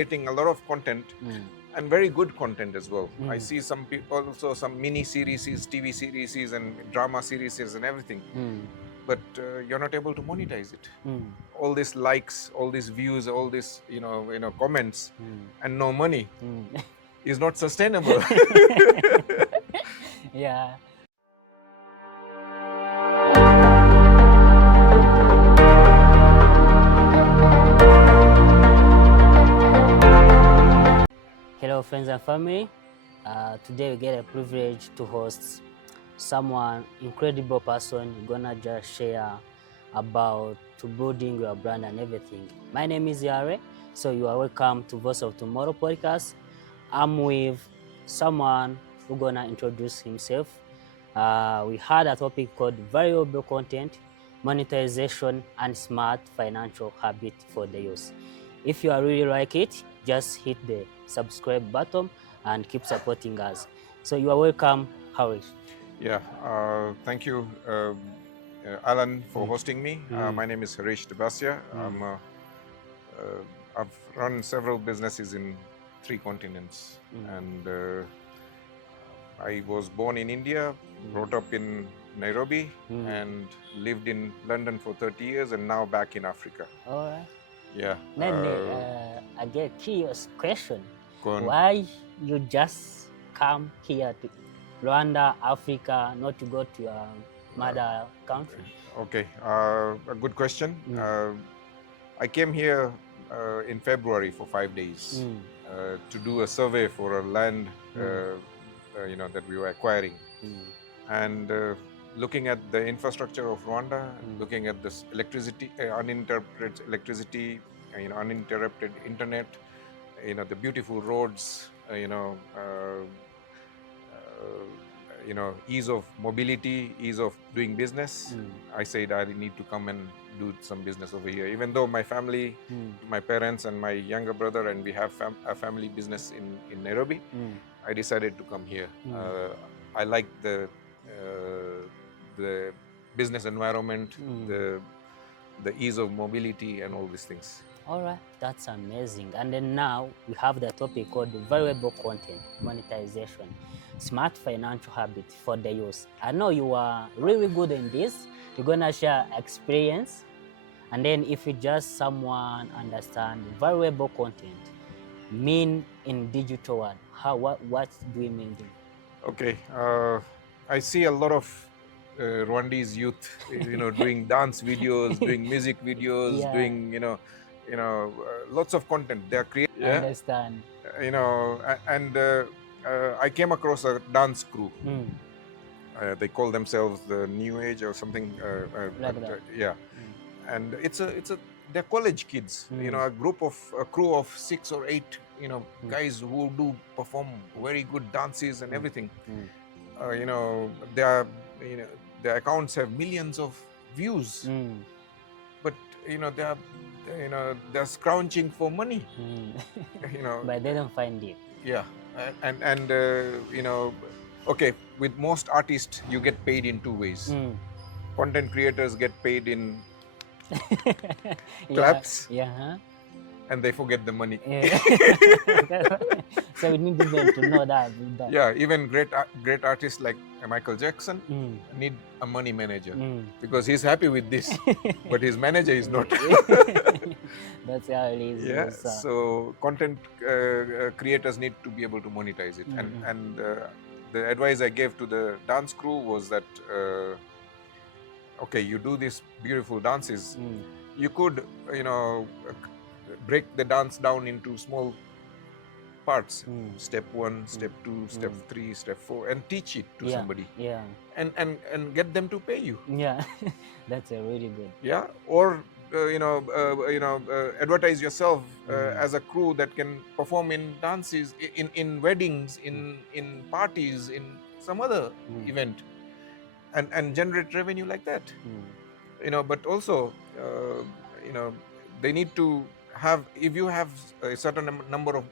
creating a lot of content and very good content as well. I see some people also, some mini series, TV series and drama series and everything. But you're not able to monetize it. All these likes, all these views, all these comments, and no money is not sustainable. Yeah. Hello friends and family. Today we get a privilege to host someone incredible person gonna just share about to building your brand and everything. My name is Yare, so you are welcome to Voice of Tomorrow podcast. I'm with someone who gonna introduce himself. We had a topic called valuable content, monetization, and smart financial habit for the youth. If you are really like it, just hit the subscribe button and keep supporting us. So you are welcome, Harish. Yeah, thank you, Alan, for hosting me. My name is Harish Dabasia. I've run several businesses in 3 continents, and I was born in India, brought up in Nairobi, and lived in London for 30 years, and now back in Africa. All right. Yeah. Then I get a curious question. Go on. Why you just come here to Rwanda, Africa, not to go to your mother country? Okay, a good question. I came here in February for 5 days to do a survey for a land that we were acquiring, and looking at the infrastructure of Rwanda, looking at this electricity, uninterrupted electricity, uninterrupted internet, the beautiful roads, ease of mobility, ease of doing business. I said I need to come and do some business over here. Even though my family, my parents and my younger brother, and we have a family business in Nairobi, I decided to come here. I like the business environment, the ease of mobility and all these things. All right, that's amazing. And then now we have the topic called valuable content, monetization, smart financial habit for the youth. I know you are really good in this. You're gonna share experience, and then if you just someone understand valuable content mean in digital world, what do we mean? Okay, I see a lot of Rwandese youth, doing dance videos, doing music videos, doing lots of content. They are creating. I understand. And I came across a dance crew. They call themselves the New Age or something. Like that. Yeah, and they're college kids. A crew of 6 or 8 guys who do perform very good dances and everything. Their accounts have millions of views, but they're scrounging for money. But they don't find it. Yeah, and okay, with most artists you get paid in 2 ways. Content creators get paid in claps, and they forget the money. So we need them to know that. Yeah, even great artists like Michael Jackson need a money manager because he's happy with this, but his manager is not. That's how it is. Yeah, so content creators need to be able to monetize it, and the advice I gave to the dance crew was that okay, you do these beautiful dances, you could break the dance down into small parts. Step 1, step 2, step 3, step 4, and teach it to somebody. Yeah. And get them to pay you. Yeah, that's a really good. Yeah, or advertise yourself as a crew that can perform in dances, in weddings, in parties, in some other event, and generate revenue like that. But also, they need to have, if you have a certain number of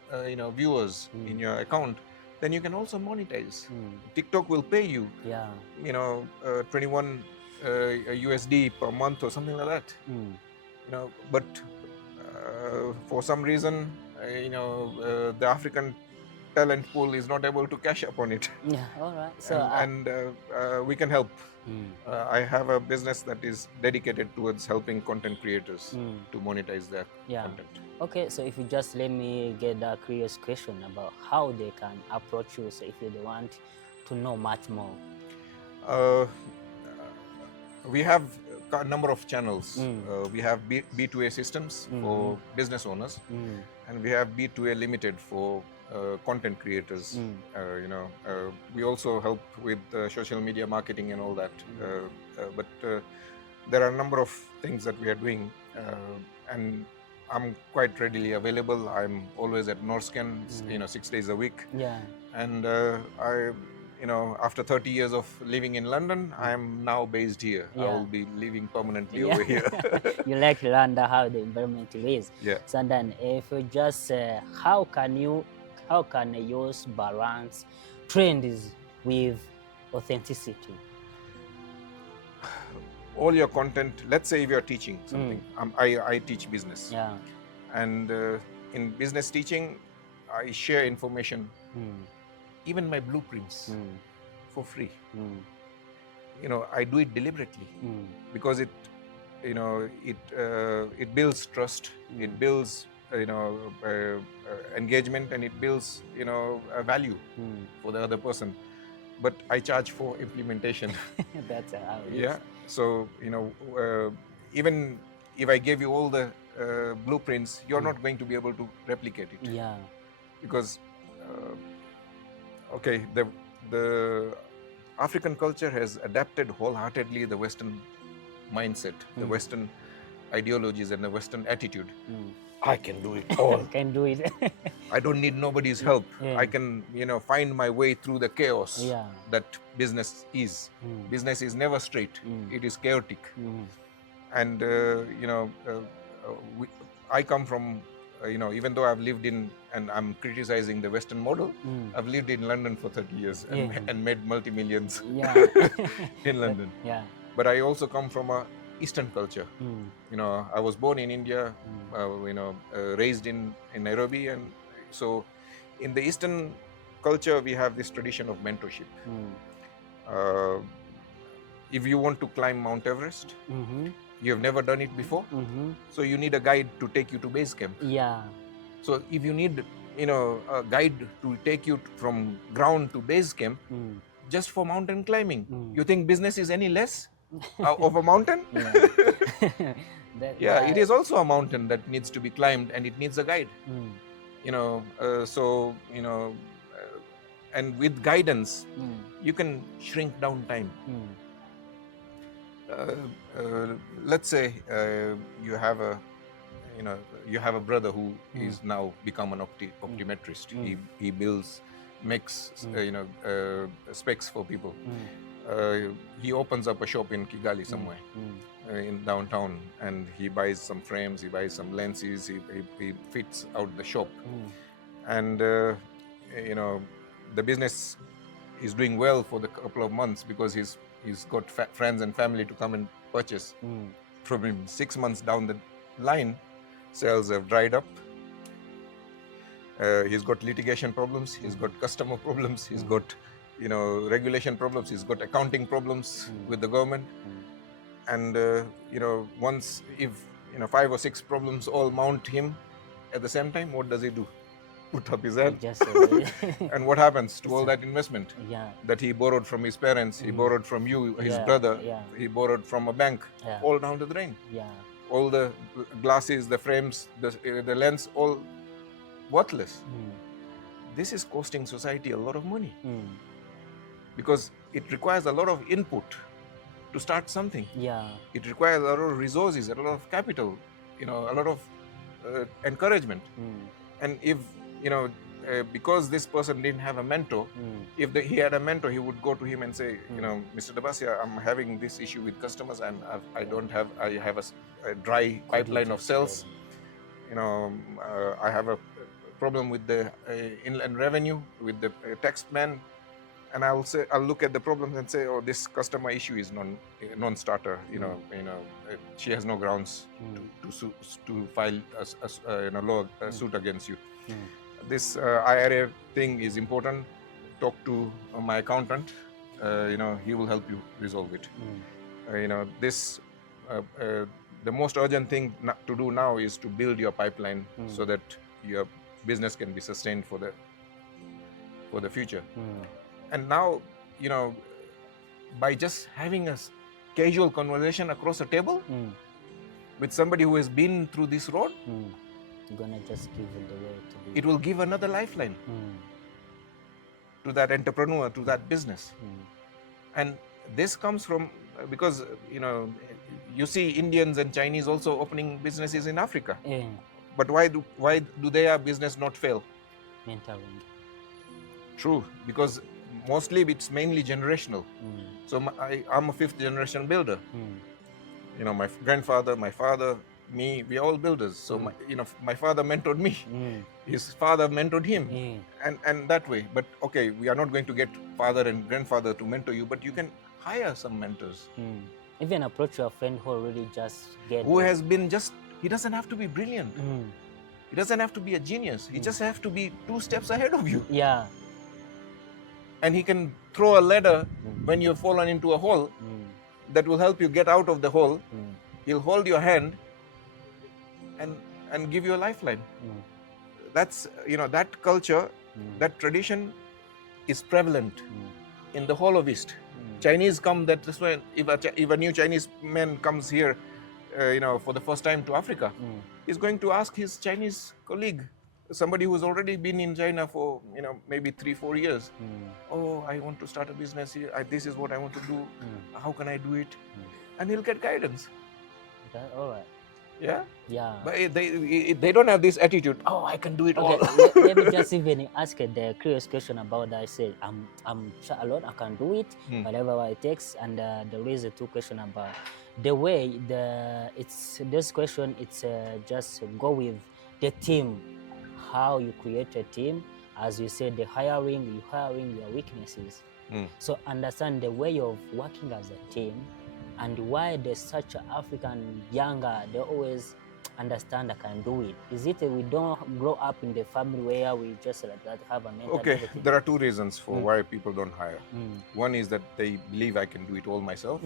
viewers in your account, then you can also monetize. TikTok will pay you 21 USD per month or something like that. But for some reason the African talent pool is not able to cash up on it. Yeah, all right. So, And we can help. mm, I have a business that is dedicated towards helping content creators to monetize their yeah. content. Okay, so if you just let me get that curious question about how they can approach you, so if they want to know much more. Uh, we have a number of channels. We have B2A systems for business owners, and we have B2A limited for content creators. We also help with social media marketing and all that. But there are a number of things that we are doing, and I'm quite readily available. I'm always at Norscan, 6 days a week. Yeah. And after 30 years of living in London, I'm now based here. I will be living permanently over here. You like to learn how the environment is. Yeah. So then, if you just how can you use balance trends with authenticity? All your content, let's say if you're teaching something, I teach business. Yeah. And in business teaching, I share information, even my blueprints, for free. I do it deliberately because it builds trust, it builds engagement, and it builds a value for the other person. But I charge for implementation. That's how it is. Yeah. So even if I gave you all the blueprints, you're not going to be able to replicate it. Yeah. Because the African culture has adapted wholeheartedly the Western mindset, the Western ideologies, and the Western attitude. I can do it all. Can do it. I don't need nobody's help. Yeah. I can, find my way through the chaos Yeah. that business is. Business is never straight. It is chaotic. And, I come from, even though I've lived in, and I'm criticizing the Western model, I've lived in London for 30 years and made multi-millions in London. Yeah. But I also come from a Eastern culture. I was born in India, raised in Nairobi. And so in the Eastern culture, we have this tradition of mentorship. If you want to climb Mount Everest, you have never done it before, so you need a guide to take you to base camp. Yeah. So if you need, a guide to take you from ground to base camp, just for mountain climbing, you think business is any less of a mountain? It is also a mountain that needs to be climbed, and it needs a guide. And with guidance, you can shrink down time. Let's say you have a brother who is now become an optometrist. He makes specs for people. He opens up a shop in Kigali somewhere in downtown, and he buys some frames, he buys some lenses, he fits out the shop, and the business is doing well for the couple of months because he's got friends and family to come and purchase from him. 6 months down the line, sales have dried up. He's got litigation problems, he's got customer problems, he's got regulation problems, he's got accounting problems with the government. And once if 5 or 6 problems all mount him at the same time, what does he do? Put up his hand. And what happens to all that investment that he borrowed from his parents, he borrowed from you, his brother, he borrowed from a bank, all down the drain. All the glasses, the frames, the lens, all worthless. This is costing society a lot of money because it requires a lot of input to start something. It requires a lot of resources, a lot of capital, a lot of encouragement. And if because this person didn't have a mentor, if he had a mentor, he would go to him and say, Mr. Dabasia, I'm having this issue with customers, and I have a dry pipeline of sales. I have a problem with the inland revenue, with the tax man, and I'll look at the problems and say, oh, this customer issue is non-starter. She has no grounds to file a suit against you. This IRA thing is important. Talk to my accountant. He will help you resolve it. This the most urgent thing to do now is to build your pipeline so that your business can be sustained for the future. And now, by just having a casual conversation across a table with somebody who has been through this road, gonna just give it the way to be. It will give another lifeline to that entrepreneur, to that business. And this comes from, because you see Indians and Chinese also opening businesses in Africa. But why do their business not fail? Mentoring. True, because mostly it's mainly generational. So I'm a 5th generation builder. My grandfather, my father, me, we are all builders. So my father mentored me. His father mentored him, and that way. But okay, we are not going to get father and grandfather to mentor you, but you can hire some mentors. Even approach your friend who already just has been he doesn't have to be brilliant. He doesn't have to be a genius. He just has to be 2 steps ahead of you. Yeah. And he can throw a ladder when you've fallen into a hole that will help you get out of the hole. He'll hold your hand and give you a lifeline. That's, that culture, that tradition is prevalent in the whole of East. Chinese come this way. If a new Chinese man comes here, for the first time to Africa, he's going to ask his Chinese colleague, somebody who's already been in China for, maybe 3-4 years. Oh, I want to start a business here. This is what I want to do. How can I do it? And he'll get guidance. Okay, all right. Yeah? Yeah. But they don't have this attitude, oh, I can do it all. Let me just even ask the curious question about that. I said, I'm alone, I can do it, whatever it takes. And there is a 2 question about the way this question, it's just go with the team, how you create a team. As you said, you hiring your weaknesses. So understand the way of working as a team, and why there's such an African younger, they always understand I can do it. Is it we don't grow up in the family where we just like that have a mentor? Okay, there are 2 reasons for why people don't hire. One is that they believe I can do it all myself.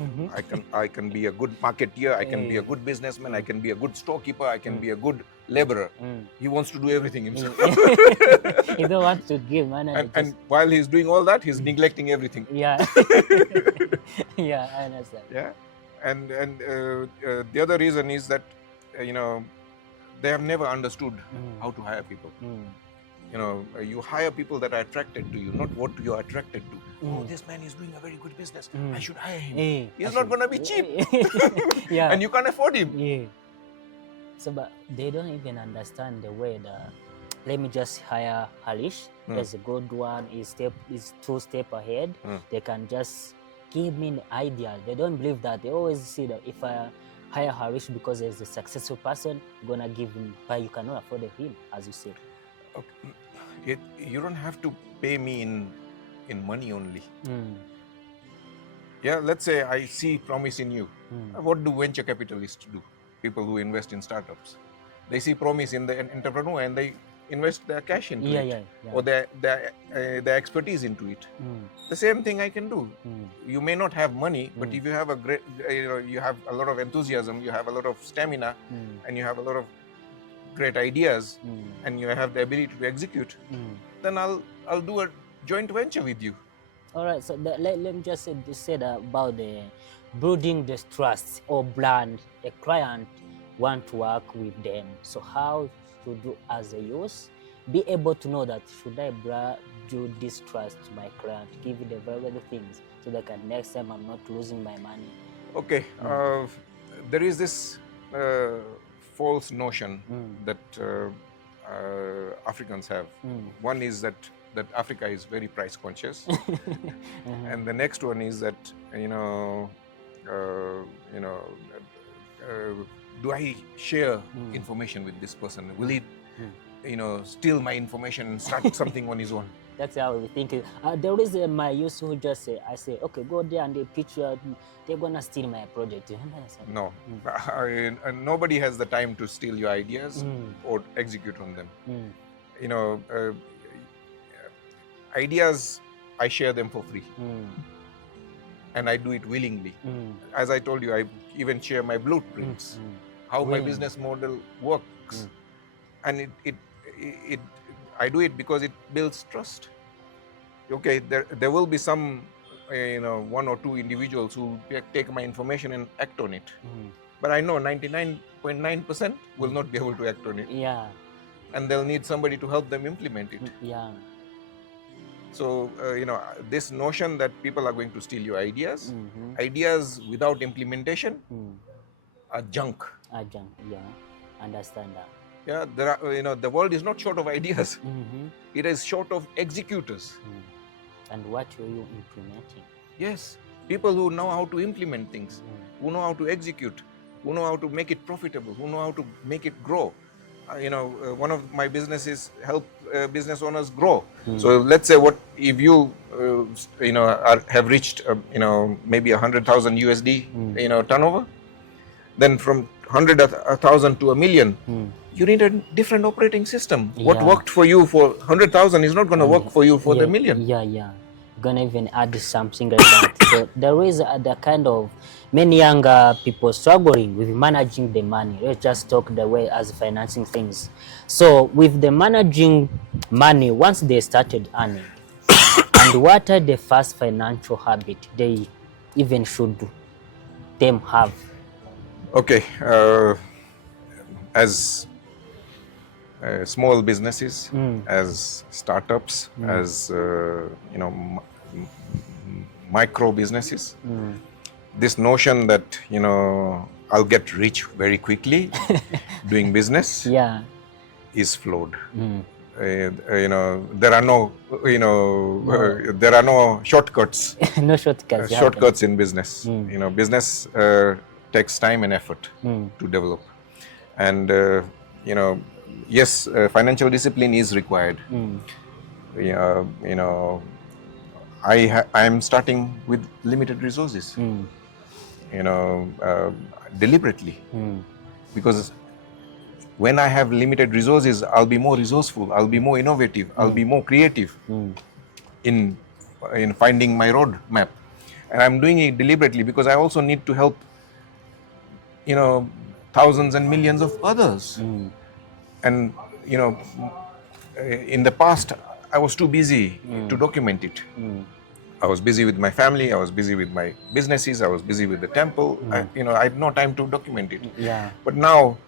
I can be a good marketeer, I can be a good businessman, I can be a good storekeeper, I can be a good laborer. He wants to do everything himself. He don't want to give money. And while he's doing all that, he's neglecting everything. Yeah. Yeah, I understand. Yeah, and the other reason is that they have never understood how to hire people. You hire people that are attracted to you, not what you are attracted to. Oh, this man is doing a very good business. I should hire him. He's not going to be cheap. Yeah. And you can't afford him. Yeah. So, but they don't even understand the way that, let me just hire Harish. That's a good one. Is 2 steps ahead. They can just give me the idea. They don't believe that. They always see that if I hire Harish because he's a successful person, you're gonna give him, but you cannot afford him, as you said. Okay. You don't have to pay me in money only. Yeah, let's say I see promise in you. What do venture capitalists do? People who invest in startups. They see promise in the entrepreneur and they invest their cash into it, or their expertise into it. The same thing I can do. You may not have money, but if you have a great, you have a lot of enthusiasm, you have a lot of stamina, and you have a lot of great ideas, and you have the ability to execute, then I'll do a joint venture with you. All right. So let me just say that about the building this trust or brand. A client want to work with them. So how to do as a youth, be able to know that should I do this trust to my client, give you the very other things, so that next time I'm not losing my money. Okay, there is this false notion that Africans have. One is that Africa is very price conscious, and the next one is that do I share information with this person? Will he, steal my information and start something on his own? That's how we think. There is my youth who just say, I say, okay, go there and they pitch you, they're gonna steal my project. No, nobody has the time to steal your ideas or execute on them. ideas, I share them for free. And I do it willingly. As I told you, I even share my blueprints, how my business model works. And I do it because it builds trust. Okay, there will be some, one or two individuals who take my information and act on it. But I know 99.9% will not be able to act on it. Yeah. And they'll need somebody to help them implement it. Yeah. So, this notion that people are going to steal your ideas, ideas without implementation are junk. Are junk, yeah. Understand that. Yeah, there are, the world is not short of ideas. It is short of executors. And what are you implementing? Yes, people who know how to implement things, who know how to execute, who know how to make it profitable, who know how to make it grow. One of my businesses help business owners grow. So let's say, what if you have reached maybe 100,000 USD turnover, then from 100,000 to a million, you need a different operating system. Yeah. What worked for you for 100,000 is not going to work for you for the million. Yeah. Gonna even add something like that. So there is the kind of many younger people struggling with managing the money. Let's just talk the way as financing things. So with the managing money, once they started earning, and what are the first financial habit they even should them have? Okay, as small businesses, as startups, as micro businesses, this notion that I'll get rich very quickly doing business is flawed. There are no there are no shortcuts. No shortcuts. Shortcuts in business. Business takes time and effort to develop, and yes, financial discipline is required. I am starting with limited resources, deliberately, because when I have limited resources, I'll be more resourceful, I'll be more innovative, I'll be more creative in finding my road map. And I'm doing it deliberately because I also need to help thousands and millions of others. And in the past, I was too busy to document it. I was busy with my family, I was busy with my businesses, I was busy with the temple. I had no time to document it. But now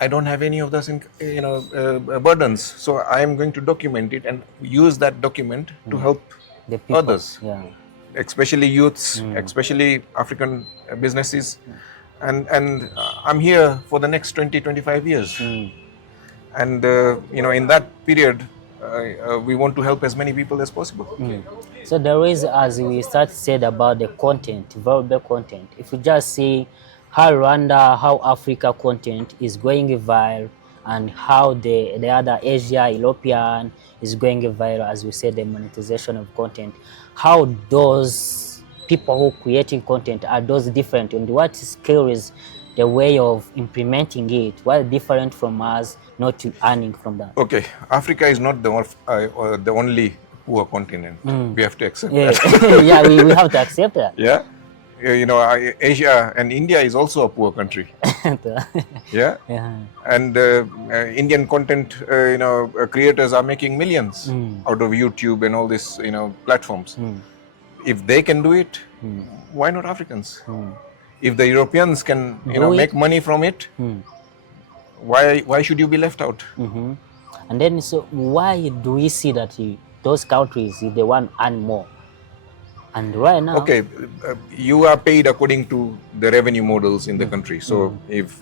I don't have any of those burdens, so I am going to document it and use that document to help the people, others, especially youths, especially African businesses. And I'm here for the next 20-25 years. And in that period, we want to help as many people as possible. So there is, as we said about the content, valuable content. If you just see how Rwanda, how Africa content is going viral, and how the other Asia, European is going viral, as we said, the monetization of content, how those people who creating content are those different, and what skill is the way of implementing it? What different from us not earning from that? Okay, Africa is not the only poor continent. We have to accept that. We have to accept that. Yeah, Asia and India is also a poor country. And Indian content creators are making millions out of YouTube and all these platforms. If they can do it, why not Africans? If the Europeans can make money from it, why should you be left out? And then, so why do we see that those countries, if they want to earn more? And right now, okay, you are paid according to the revenue models in the country. So if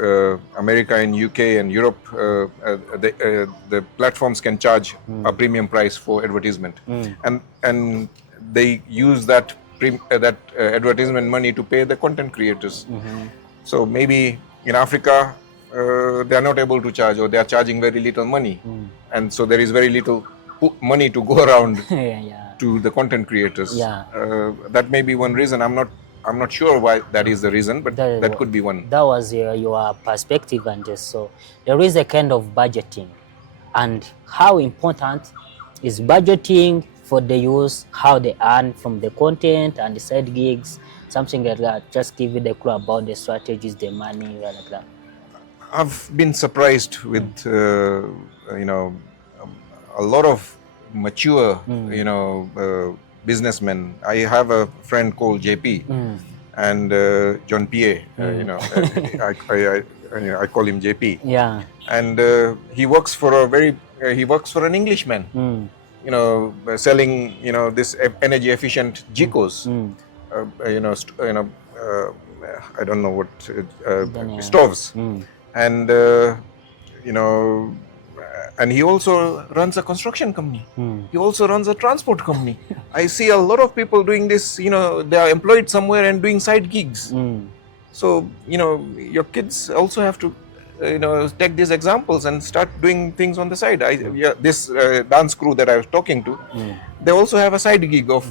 America and UK and Europe, the platforms can charge a premium price for advertisement, and they use that advertisement money to pay the content creators. So maybe in Africa, they are not able to charge, or they are charging very little money, and so there is very little money to go around to the content creators. That may be one reason. I'm not sure why that is the reason, but that could be one. That was your perspective, and so there is a kind of budgeting and how important is budgeting for the use, how they earn from the content and the side gigs, something like that. Just give you the clue about the strategies, the money, like that. I've been surprised with a lot of mature businessmen. I have a friend called JP and John PA. I call him JP. Yeah. And he works for an Englishman. Selling this energy efficient GECOs. I don't know what stoves. And and he also runs a construction company. He also runs a transport company. I see a lot of people doing this. They are employed somewhere and doing side gigs. So your kids also have to take these examples and start doing things on the side. This dance crew that I was talking to, they also have a side gig of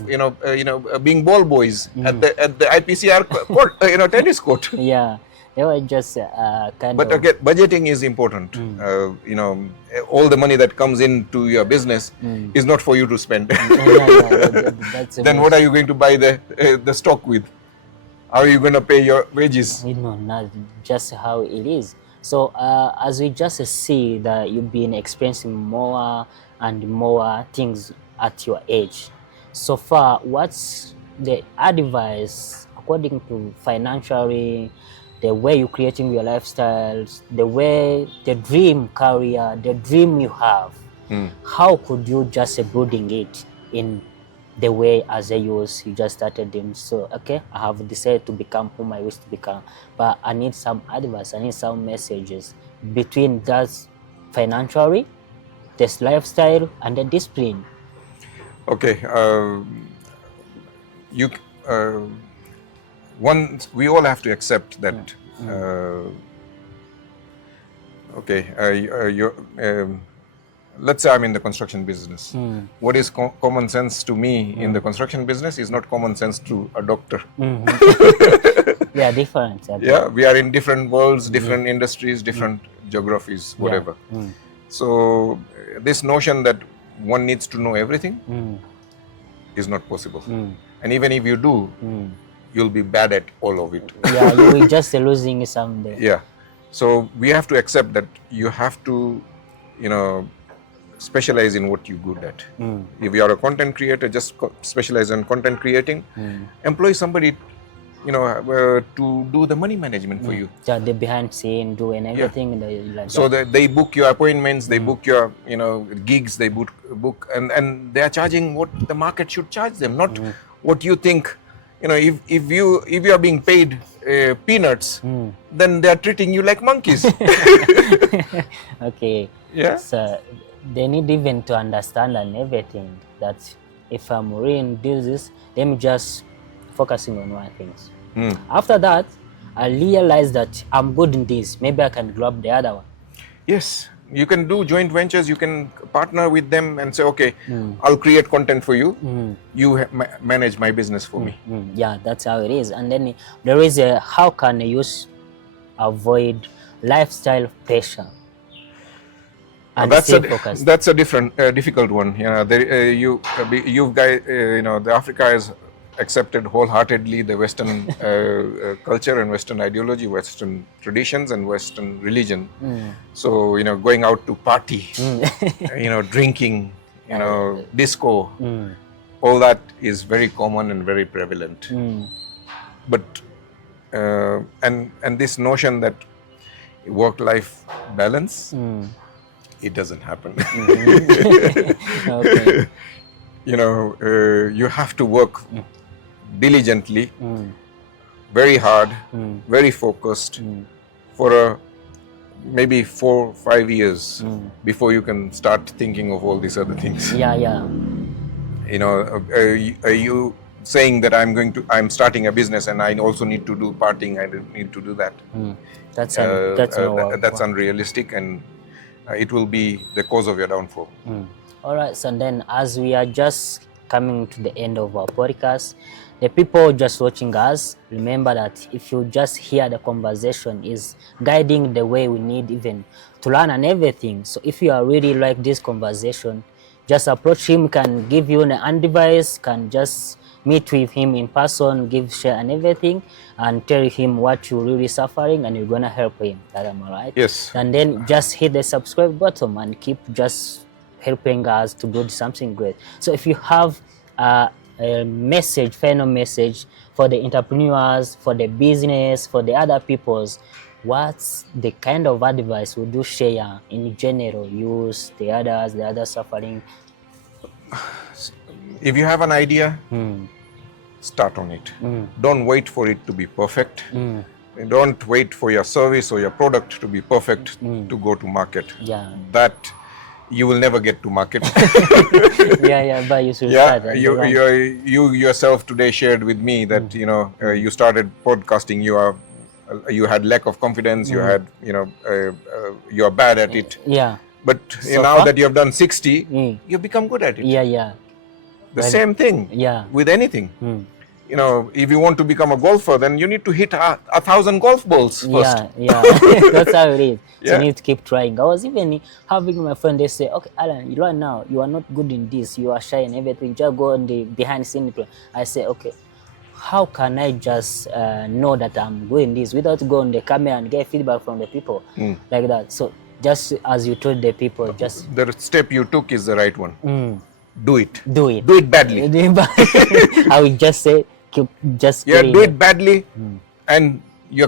being ball boys at the IPCR court, tennis court. Yeah. They were just But again, budgeting is important. All the money that comes into your business is not for you to spend. Then what are you going to buy the stock with? How are you going to pay your wages? Not just how it is. So as we just see that you've been experiencing more and more things at your age. So far, what's the advice according to financially, the way you're creating your lifestyles, the dream career, the dream you have? How could you just building it in the way as a youth you just started them? So okay, I have decided to become whom I wish to become, but I need some advice, I need some messages between that financially, this lifestyle, and the discipline. Okay, we all have to accept that. Let's say I'm in the construction business. What is common sense to me in the construction business is not common sense to a doctor. Yeah, different. Yeah, we are in different worlds, different industries, different geographies, whatever. So this notion that one needs to know everything is not possible. And even if you do, you'll be bad at all of it. Yeah, you will just losing someday. Yeah. So we have to accept that you have to, specialize in what you're good at. If you are a content creator, just specialize in content creating. Employ somebody, to do the money management for you. Yeah, the behind scene, doing everything. Yeah. So they book your appointments, they book your, gigs, they book, and they are charging what the market should charge them, not what you think. If you are being paid peanuts, then they are treating you like monkeys. Okay. Yeah. So they need even to understand and everything that if I'm really doing this, let me just focusing on one thing. After that, I realize that I'm good in this. Maybe I can grab the other one. Yes. You can do joint ventures, you can partner with them and say, okay, I'll create content for you. You manage my business for me. Yeah, that's how it is. And then there is how can a youth avoid lifestyle pressure? And that's a different, difficult one. You guys, the Africa has accepted wholeheartedly the Western culture and Western ideology, Western traditions and Western religion. So, going out to party, drinking, disco, all that is very common and very prevalent. But, and this notion that work-life balance, it doesn't happen. Okay. You have to work diligently, very hard, very focused for maybe 4 or 5 years before you can start thinking of all these other things. Yeah. Are you saying that I'm starting a business and I also need to do partying, I need to do that? That's unrealistic, and it will be the cause of your downfall. All right, so then as we are just coming to the end of our podcast. The people just watching us, remember that if you just hear the conversation is guiding the way we need even to learn and everything. So if you are really like this conversation, just approach him, can give you an advice, can just meet with him in person, give share and everything, and tell him what you're really suffering, and you're gonna help him. That am I right? Yes. And then just hit the subscribe button and keep just helping us to build something great. So if you have a message, final message for the entrepreneurs, for the business, for the other peoples, what's the kind of advice would you share in general? Use the others suffering. If you have an idea, start on it. Don't wait for it to be perfect. Don't wait for your service or your product to be perfect to go to market. Yeah. That you will never get to market. But you should start. You yourself today shared with me that you started podcasting. You had lack of confidence. You had you are bad at it. Yeah. But now that you have done 60, you become good at it. Yeah. The same thing with anything. If you want to become a golfer, then you need to hit 1,000 golf balls first. That's how it is. So you need to keep trying. I was even having my friend, they say, okay, Alan, right now, you are not good in this. You are shy and everything. Just go on the behind the scene. I say, okay, how can I just know that I'm doing this without going on the camera and get feedback from the people like that? So just as you told the people, just... The step you took is the right one. Do it. Do it. Do it badly. I would just say, do it badly, and your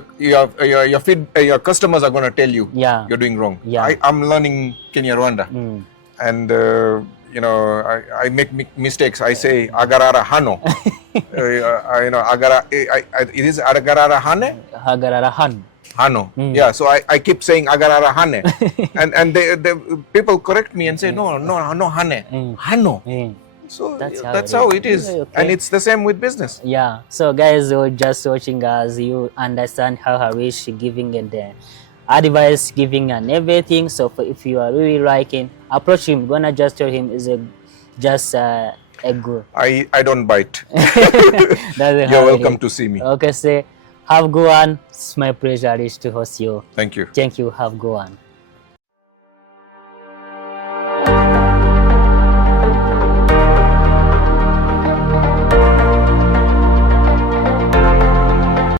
customers are going to tell you you're doing wrong. I'm learning Kenya Rwanda, and I make mistakes. I say agarara hano. It is agarara hane. Agarara han. Hano. So I keep saying agarara hane, and the people correct me and say no hane, hano. So that's how it is. Okay. And it's the same with business. Yeah. So guys who are just watching us, you understand how Harish giving and the advice giving and everything. So if you are really liking, approach him. Gonna just tell him is a good. I don't bite. You're welcome to see me. Okay, say have a good one. It's my pleasure, Harish, to host you. Thank you. Thank you. Have a good one.